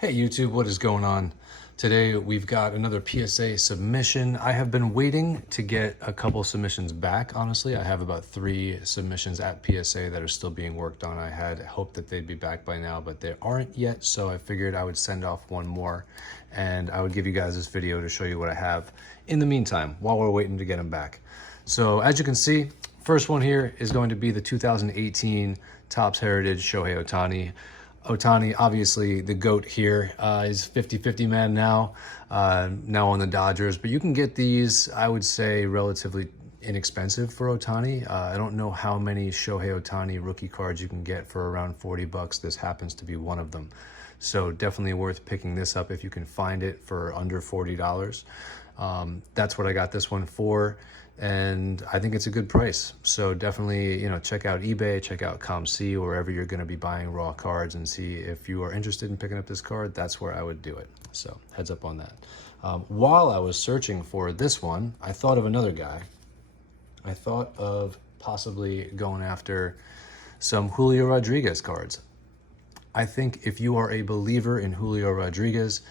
Hey YouTube, what is going on? Today we've got another PSA submission. I have been waiting to get a couple submissions back, honestly. I have about 3 submissions at PSA that are still being worked on. I had hoped that they'd be back by now, but they aren't yet, so I figured I would send off one more and I would give you guys this video to show you what I have in the meantime while we're waiting to get them back. So as you can see, first one here is going to be the 2018 Topps Heritage Shohei Ohtani. Ohtani, obviously the GOAT here. He's 50-50 man now on the Dodgers. But you can get these, I would say, relatively inexpensive for Ohtani. I don't know how many Shohei Ohtani rookie cards you can get for around 40 bucks. This happens to be one of them. So definitely worth picking this up if you can find it for under $40. That's what I got this one for. And I think it's a good price. So definitely, check out eBay, check out ComC, wherever you're going to be buying raw cards, and see if you are interested in picking up this card. That's where I would do it. So heads up on that. While I was searching for this one, I thought of another guy. I thought of possibly going after some Julio Rodriguez cards. I think if you are a believer in Julio Rodriguez,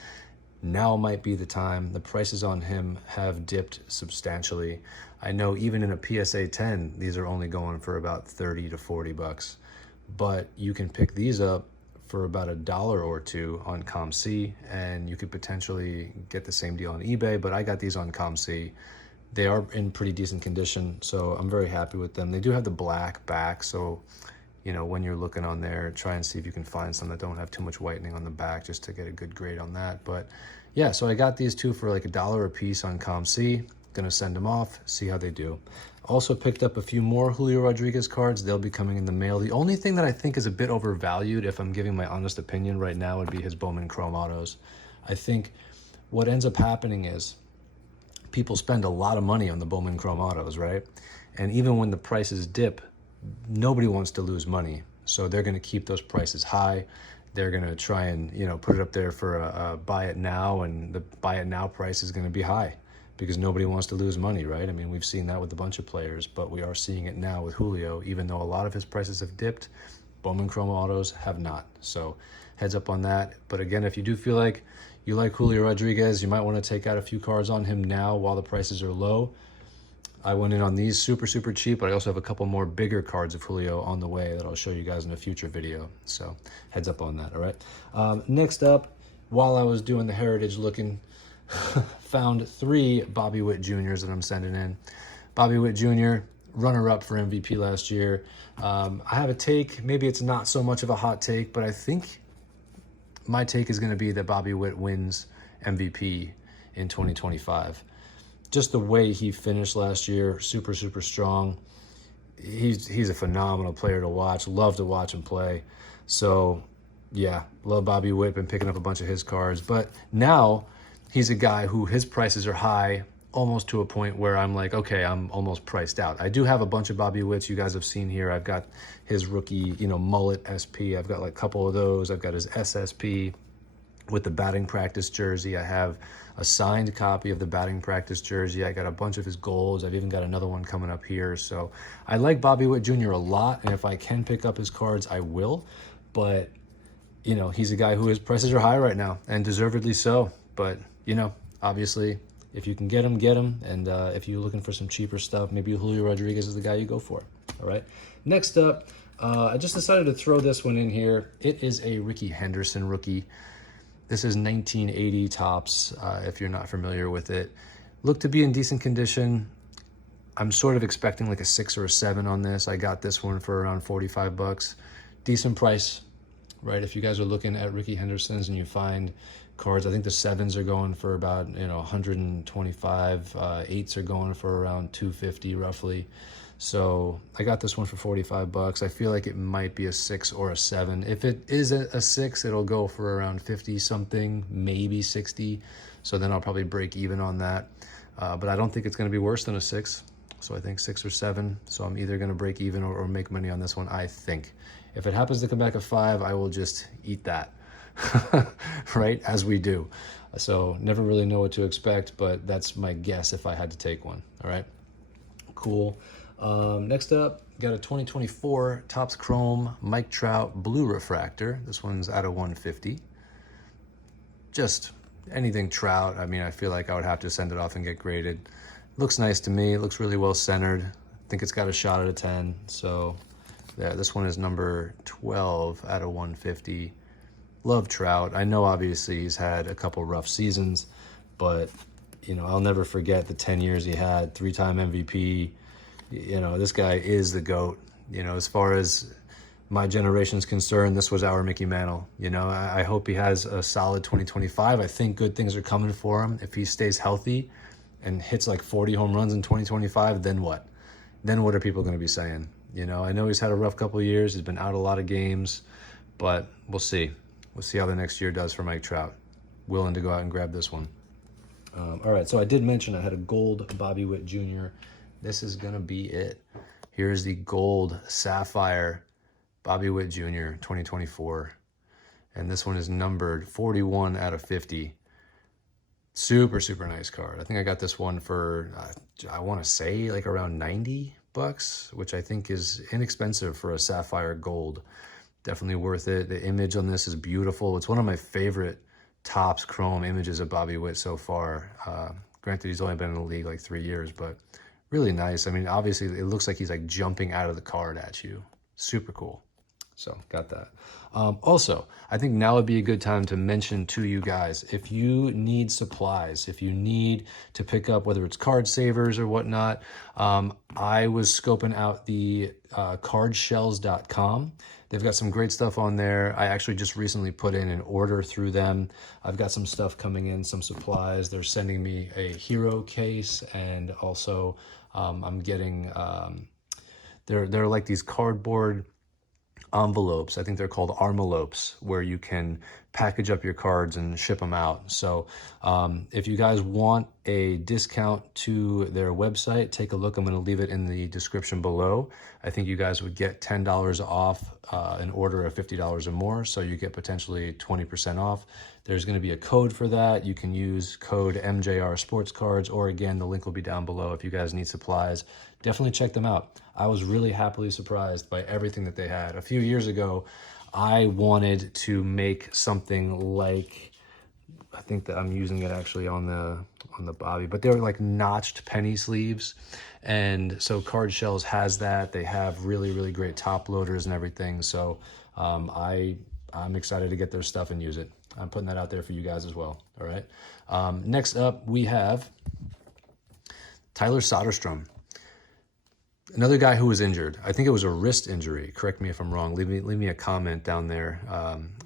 now might be the time. The prices on him have dipped substantially. I know even in a PSA 10, these are only going for about 30 to 40 bucks, but you can pick these up for about $1 or $2 on ComC, and you could potentially get the same deal on eBay, but I got these on ComC. They are in pretty decent condition, so I'm very happy with them. They do have the black back, so when you're looking on there, try and see if you can find some that don't have too much whitening on the back just to get a good grade on that. But yeah, so I got these two for like $1 a piece on ComC. Gonna send them off, see how they do. Also picked up a few more Julio Rodriguez cards. They'll be coming in the mail. The only thing that I think is a bit overvalued, if I'm giving my honest opinion right now, would be his Bowman Chrome Autos. I think what ends up happening is people spend a lot of money on the Bowman Chrome Autos, right? And even when the prices dip, nobody wants to lose money, so they're going to keep those prices high. They're going to try and put it up there for a buy it now, and the buy it now price is going to be high because nobody wants to lose money, right? I mean, we've seen that with a bunch of players, but we are seeing it now with Julio. Even though a lot of his prices have dipped, Bowman Chrome Autos have not. So heads up on that. But again, if you do feel like you like Julio Rodriguez, you might want to take out a few cards on him now while the prices are low. I went in on these super cheap, but I also have a couple more bigger cards of Julio on the way that I'll show you guys in a future video. So heads up on that, all right? Next up, while I was doing the Heritage looking, found 3 Bobby Witt Juniors that I'm sending in. Bobby Witt Jr., runner-up for MVP last year. I have a take. Maybe it's not so much of a hot take, but I think my take is going to be that Bobby Witt wins MVP in 2025. Just the way he finished last year, super strong. He's a phenomenal player to watch. Love to watch him play. So yeah, love Bobby Witt. Been picking up a bunch of his cards, but now he's a guy who his prices are high, almost to a point where I'm like, okay, I'm almost priced out. I do have a bunch of Bobby Witts you guys have seen here. I've got his rookie, mullet SP. I've got like a couple of those. I've got his SSP with the batting practice jersey. I have a signed copy of the batting practice jersey. I got a bunch of his golds. I've even got another one coming up here. So I like Bobby Witt Jr. a lot, and if I can pick up his cards, I will. But, he's a guy who his prices are high right now, and deservedly so. But, obviously, if you can get him, get him. And if you're looking for some cheaper stuff, maybe Julio Rodriguez is the guy you go for. All right. Next up, I just decided to throw this one in here. It is a Rickey Henderson rookie. This is 1980 Topps, if you're not familiar with it. Looked to be in decent condition. I'm sort of expecting like a 6 or a 7 on this. I got this one for around 45 bucks. Decent price, right? If you guys are looking at Rickey Henderson's and you find cards, I think the 7s are going for about 125. 8s are going for around 250 roughly. So I got this one for 45 bucks. I feel like it might be a 6 or a 7. If it is a 6, it'll go for around 50 something, maybe 60. So then I'll probably break even on that. But I don't think it's going to be worse than a 6. So I think 6 or 7. So I'm either going to break even or make money on this one, I think. If it happens to come back a 5, I will just eat that, right? As we do. So never really know what to expect, but that's my guess if I had to take one. All right, cool. Next up, got a 2024 Topps Chrome Mike Trout Blue Refractor. This one's out of 150. just anything Trout, I mean, I feel like I would have to send it off and get graded. Looks nice to me. It looks really well centered. I think it's got a shot at a 10. So yeah, this one is number 12 out of 150. Love Trout. I know obviously he's had a couple rough seasons, but you know, I'll never forget the 10 years he had, 3-time MVP. You know, this guy is the GOAT. You know, as far as my generation's concerned, this was our Mickey Mantle. You know, I hope he has a solid 2025. I think good things are coming for him. If he stays healthy and hits like 40 home runs in 2025, then what? Then what are people going to be saying? You know, I know he's had a rough couple of years. He's been out a lot of games, but we'll see. We'll see how the next year does for Mike Trout. Willing to go out and grab this one. All right, so I did mention I had a gold Bobby Witt Jr. This is going to be it. Here's the gold Sapphire Bobby Witt Jr. 2024. And this one is numbered 41 out of 50. Super, super nice card. I think I got this one for, I want to say like around 90 bucks, which I think is inexpensive for a Sapphire Gold. Definitely worth it. The image on this is beautiful. It's one of my favorite Topps Chrome images of Bobby Witt so far. Granted, he's only been in the league like 3 years, but really nice. I mean, obviously, it looks like he's like jumping out of the card at you. Super cool. So, got that. Also, I think now would be a good time to mention to you guys, if you need supplies, if you need to pick up, whether it's card savers or whatnot, I was scoping out the cardshells.com. They've got some great stuff on there. I actually just recently put in an order through them. I've got some stuff coming in, some supplies. They're sending me a hero case, and also I'm getting, they're like these cardboard envelopes. I think they're called armalopes, where you can package up your cards and ship them out. So if you guys want a discount to their website, take a look. I'm going to leave it in the description below. I think you guys would get $10 off an order of $50 or more, so you get potentially 20% off. There's going to be a code for that. You can use code MJR Sports Cards, or again, the link will be down below if you guys need supplies. Definitely check them out. I was really happily surprised by everything that they had. A few years ago, I wanted to make something like, I think that I'm using it actually on the Bobby, but they're like notched penny sleeves. And so Card Shells has that. They have really, really great top loaders and everything. So I'm excited to get their stuff and use it. I'm putting that out there for you guys as well. All right. Next up, we have Tyler Soderstrom. Another guy who was injured. I think it was a wrist injury. Correct me if I'm wrong. Leave me a comment down there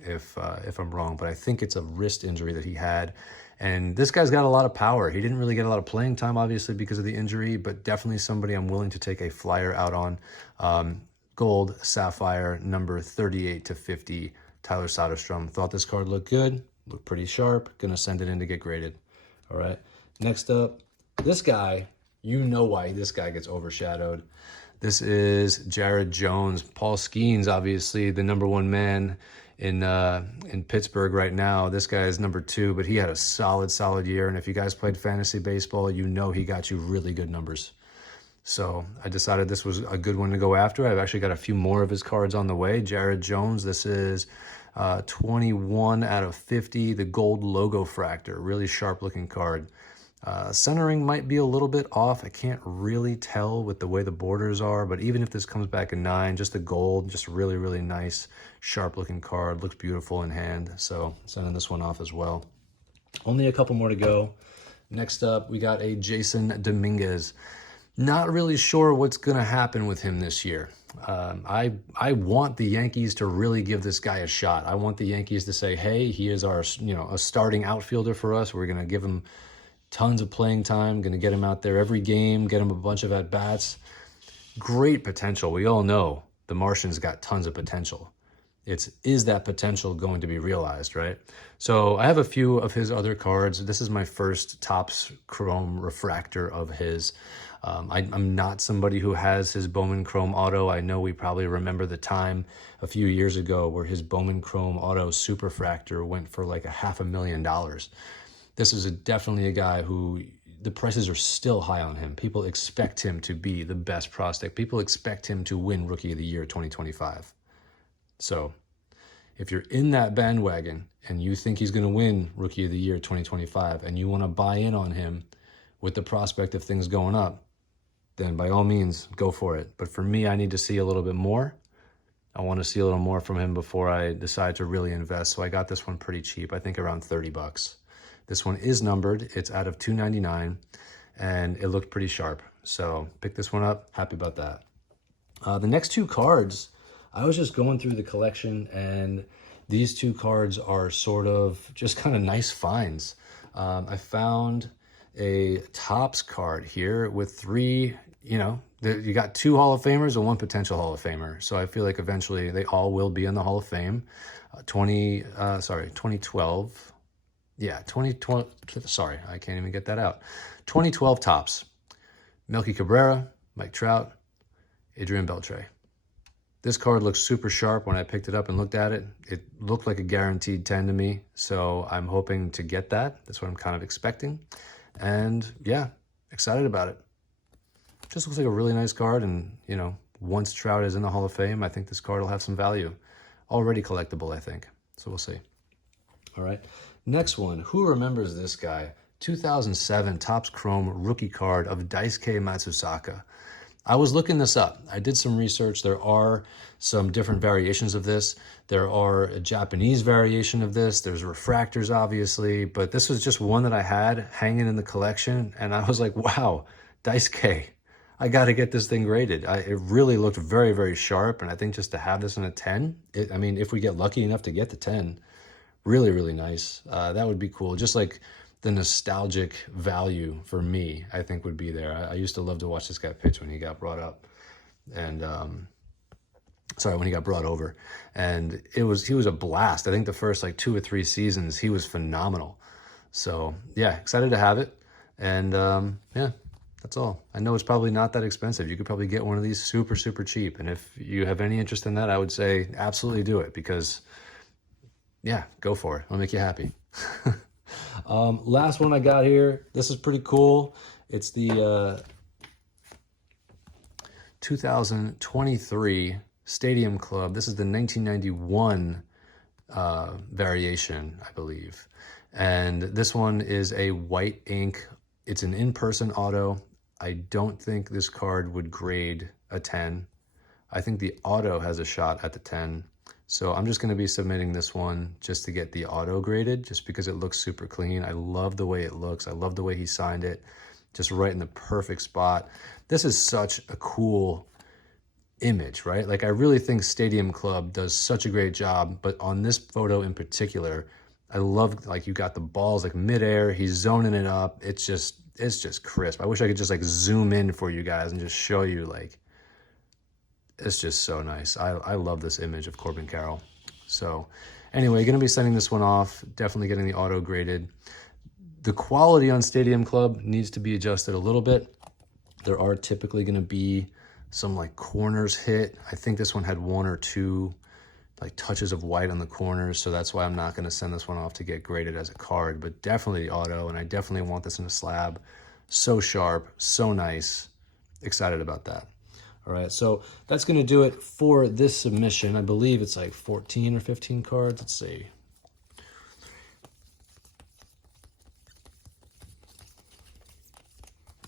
if I'm wrong. But I think it's a wrist injury that he had. And this guy's got a lot of power. He didn't really get a lot of playing time, obviously, because of the injury, but definitely somebody I'm willing to take a flyer out on. Gold Sapphire, number 38 to 50, Tyler Soderstrom. Thought this card looked good, looked pretty sharp. Gonna send it in to get graded. All right. Next up, this guy. You know why this guy gets overshadowed. This is Jared Jones. Paul Skeens, obviously, the #1 man in Pittsburgh right now. This guy is number 2, but he had a solid year. And if you guys played fantasy baseball, you know he got you really good numbers. So I decided this was a good one to go after. I've actually got a few more of his cards on the way. Jared Jones, this is 21 out of 50, the gold logo fractor. Really sharp looking card. Centering might be a little bit off. I can't really tell with the way the borders are, but even if this comes back a 9, just the gold, just really, really nice, sharp looking card. Looks beautiful in hand. So sending this one off as well. Only a couple more to go. Next up, we got a Jason Dominguez. Not really sure what's going to happen with him this year. I want the Yankees to really give this guy a shot. I want the Yankees to say, hey, he is our, a starting outfielder for us. We're going to give him tons of playing time, going to get him out there every game, get him a bunch of at-bats. Great potential. We all know the Martian's got tons of potential. Is that potential going to be realized, right? So I have a few of his other cards. This is my first Topps Chrome refractor of his. I'm not somebody who has his Bowman Chrome Auto. I know we probably remember the time a few years ago where his Bowman Chrome Auto Superfractor went for like $500,000. This is definitely a guy who the prices are still high on him. People expect him to be the best prospect. People expect him to win Rookie of the Year 2025. So If you're in that bandwagon and you think he's going to win Rookie of the Year 2025 and you want to buy in on him with the prospect of things going up, then by all means, go for it. But for me, I need to see a little bit more. I want to see a little more from him before I decide to really invest. So I got this one pretty cheap, I think around 30 bucks. This one is numbered. It's out of 299 and it looked pretty sharp. So pick this one up. Happy about that. The next two cards, I was just going through the collection and these two cards are sort of just kind of nice finds. I found a Topps card here with three, you got two Hall of Famers and one potential Hall of Famer. So I feel like eventually they all will be in the Hall of Fame. 2012. Yeah, 2012. Sorry, I can't even get that out. 2012 Topps. Melky Cabrera, Mike Trout, Adrian Beltre. This card looks super sharp. When I picked it up and looked at it, it looked like a guaranteed 10 to me. So I'm hoping to get that. That's what I'm kind of expecting. And yeah, excited about it. Just looks like a really nice card. And, once Trout is in the Hall of Fame, I think this card will have some value. Already collectible, I think. So we'll see. All right. Next one. Who remembers this guy? 2007 Topps Chrome rookie card of Daisuke Matsusaka. I was looking this up. I did some research. There are some different variations of this. There are a Japanese variation of this. There's refractors, obviously, but this was just one that I had hanging in the collection. And I was like, wow, Daisuke, I got to get this thing graded. It really looked very, very sharp. And I think just to have this in a 10, if we get lucky enough to get the 10, really, really nice. That would be cool. Just like the nostalgic value for me, I think would be there. I used to love to watch this guy pitch when he got brought up. And, when he got brought over. And he was a blast. I think the first 2 or 3 seasons, he was phenomenal. So yeah, excited to have it. And yeah, that's all. I know it's probably not that expensive. You could probably get one of these super, super cheap. And if you have any interest in that, I would say absolutely do it because yeah, go for it. It'll make you happy. Last one I got here. This is pretty cool. It's the 2023 Stadium Club. This is the 1991 variation, I believe. And this one is a white ink. It's an in-person auto. I don't think this card would grade a 10. I think the auto has a shot at the 10. So I'm just going to be submitting this one just to get the auto graded, just because it looks super clean. I love the way it looks. I love the way he signed it, just right in the perfect spot. This is such a cool image, right? I really think Stadium Club does such a great job, but on this photo in particular, I love, you got the balls midair, he's zoning it up. It's just crisp. I wish I could just zoom in for you guys and just show you it's just so nice. I love this image of Corbin Carroll. So anyway, going to be sending this one off, definitely getting the auto graded. The quality on Stadium Club needs to be adjusted a little bit. There are typically going to be some corners hit. I think this one had 1 or 2 touches of white on the corners, so that's why I'm not going to send this one off to get graded as a card, but definitely the auto, and I definitely want this in a slab. So sharp, so nice. Excited about that. All right, so that's going to do it for this submission. I believe it's 14 or 15 cards. Let's see.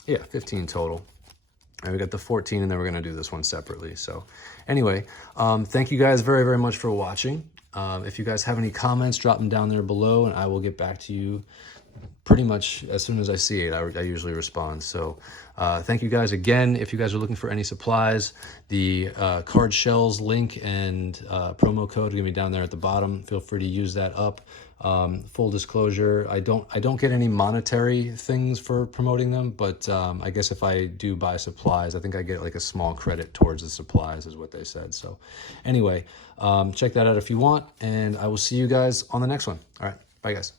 Yeah, 15 total. And we got the 14, and then we're going to do this one separately. So anyway, thank you guys very, very much for watching. If you guys have any comments, drop them down there below, and I will get back to you pretty much as soon as I see it. I usually respond. So thank you guys again. If you guys are looking for any supplies, the card shells link and promo code are gonna be down there at the bottom. Feel free to use that up. Full disclosure, I don't get any monetary things for promoting them, but I guess if I do buy supplies, I think I get a small credit towards the supplies is what they said. So anyway, check that out if you want, and I will see you guys on the next one. All right, bye guys.